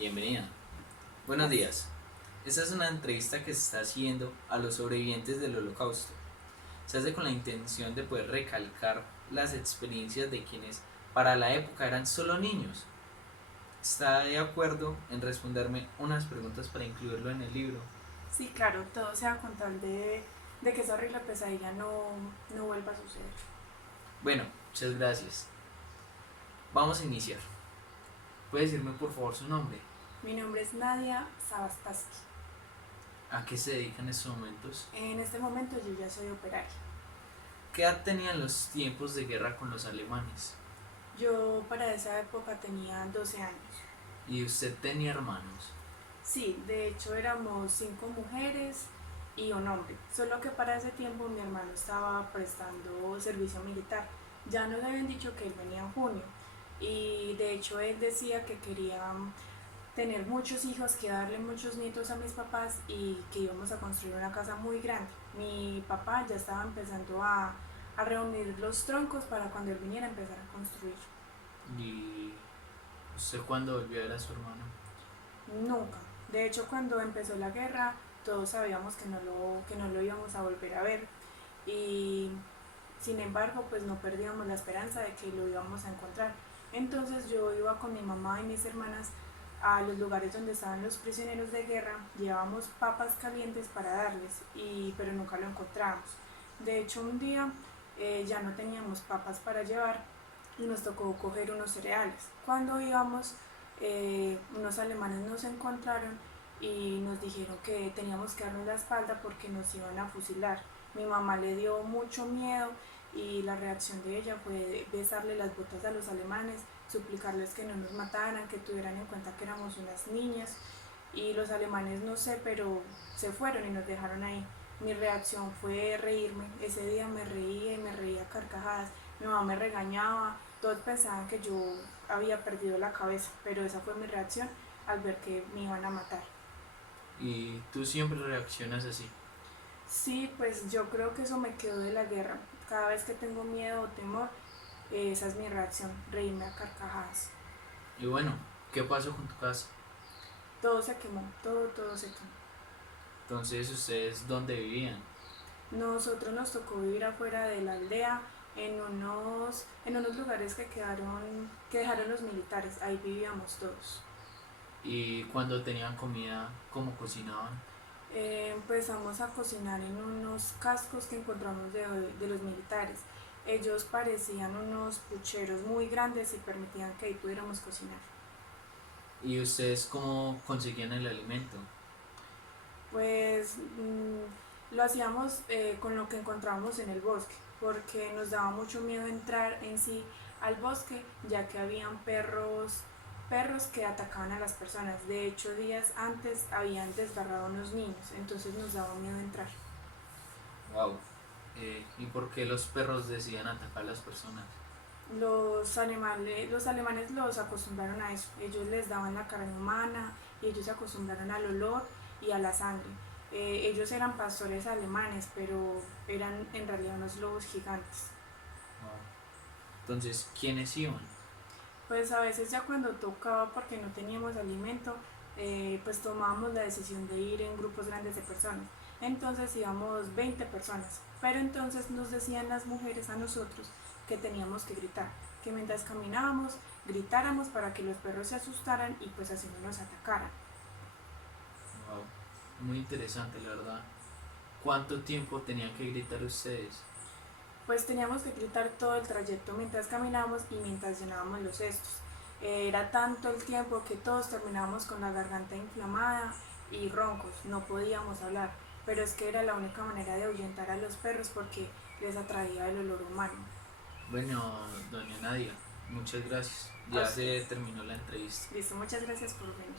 Bienvenida. Buenos días. Esta es una entrevista que se está haciendo a los sobrevivientes del Holocausto. Se hace con la intención de poder recalcar las experiencias de quienes para la época eran solo niños. ¿Está de acuerdo en responderme unas preguntas para incluirlo en el libro? Sí, claro, todo sea con tal de que esa horrible pesadilla no vuelva a suceder. Bueno, muchas gracias. Vamos a iniciar. ¿Puede decirme por favor su nombre? Mi nombre es Nadia Sabastaski. ¿A qué se dedica en estos momentos? En este momento yo ya soy operaria. ¿Qué edad tenían los tiempos de guerra con los alemanes? Yo para esa época tenía 12 años. ¿Y usted tenía hermanos? Sí, de hecho éramos 5 mujeres y un hombre. Solo que para ese tiempo mi hermano estaba prestando servicio militar. Ya nos habían dicho que él venía en junio. Y de hecho él decía que quería tener muchos hijos, que darle muchos nietos a mis papás y que íbamos a construir una casa muy grande. Mi papá ya estaba empezando a reunir los troncos para cuando él viniera a empezar a construir. ¿Y usted cuándo volvió a ver a su hermano? Nunca. De hecho, cuando empezó la guerra, todos sabíamos que no lo íbamos a volver a ver. Y sin embargo, pues no perdíamos la esperanza de que lo íbamos a encontrar. Entonces yo iba con mi mamá y mis hermanas a los lugares donde estaban los prisioneros de guerra, llevábamos papas calientes para darles, pero nunca lo encontrábamos. De hecho, un día ya no teníamos papas para llevar y nos tocó coger unos cereales. Cuando íbamos, unos alemanes nos encontraron y nos dijeron que teníamos que darnos la espalda porque nos iban a fusilar. Mi mamá le dio mucho miedo y la reacción de ella fue besarle las botas a los alemanes, suplicarles que no nos mataran, que tuvieran en cuenta que éramos unas niñas. Y los alemanes, no sé, pero se fueron y nos dejaron ahí. Mi reacción fue reírme. Ese día me reía y me reía a carcajadas. Mi mamá me regañaba, todos pensaban que yo había perdido la cabeza, pero esa fue mi reacción al ver que me iban a matar. Y tú siempre reaccionas así. Sí, pues yo creo que eso me quedó de la guerra. Cada vez que tengo miedo o temor, esa es mi reacción, reírme a carcajadas. Y bueno, ¿qué pasó con tu casa? Todo se quemó, todo se quemó. Entonces, ¿ustedes dónde vivían? Nosotros nos tocó vivir afuera de la aldea en unos lugares que dejaron los militares. Ahí vivíamos todos. Y cuando tenían comida, ¿cómo cocinaban? Empezamos a cocinar en unos cascos que encontramos de los militares. Ellos parecían unos pucheros muy grandes y permitían que ahí pudiéramos cocinar. ¿Y ustedes cómo conseguían el alimento? Pues lo hacíamos con lo que encontrábamos en el bosque, porque nos daba mucho miedo entrar en sí al bosque, ya que habían perros que atacaban a las personas. De hecho, días antes habían desgarrado a unos niños, entonces nos daba miedo entrar. Wow. ¿Y por qué los perros decían atacar a las personas? Los alemanes los acostumbraron a eso. Ellos les daban la carne humana y ellos se acostumbraron al olor y a la sangre. Ellos eran pastores alemanes, pero eran en realidad unos lobos gigantes. Wow. Entonces, ¿quiénes iban? Pues a veces ya cuando tocaba porque no teníamos alimento, pues tomábamos la decisión de ir en grupos grandes de personas. Entonces íbamos 20 personas, pero entonces nos decían las mujeres a nosotros que teníamos que gritar, que mientras caminábamos gritáramos para que los perros se asustaran y pues así no nos atacaran. Wow. Muy interesante, la verdad. ¿Cuánto tiempo tenían que gritar ustedes? Pues teníamos que gritar todo el trayecto mientras caminábamos y mientras llenábamos los cestos. Era tanto el tiempo que todos terminábamos con la garganta inflamada y roncos, no podíamos hablar, pero es que era la única manera de ahuyentar a los perros porque les atraía el olor humano. Bueno, doña Nadia, muchas gracias. A Ya se ustedes. terminó la entrevista. Listo, muchas gracias por venir.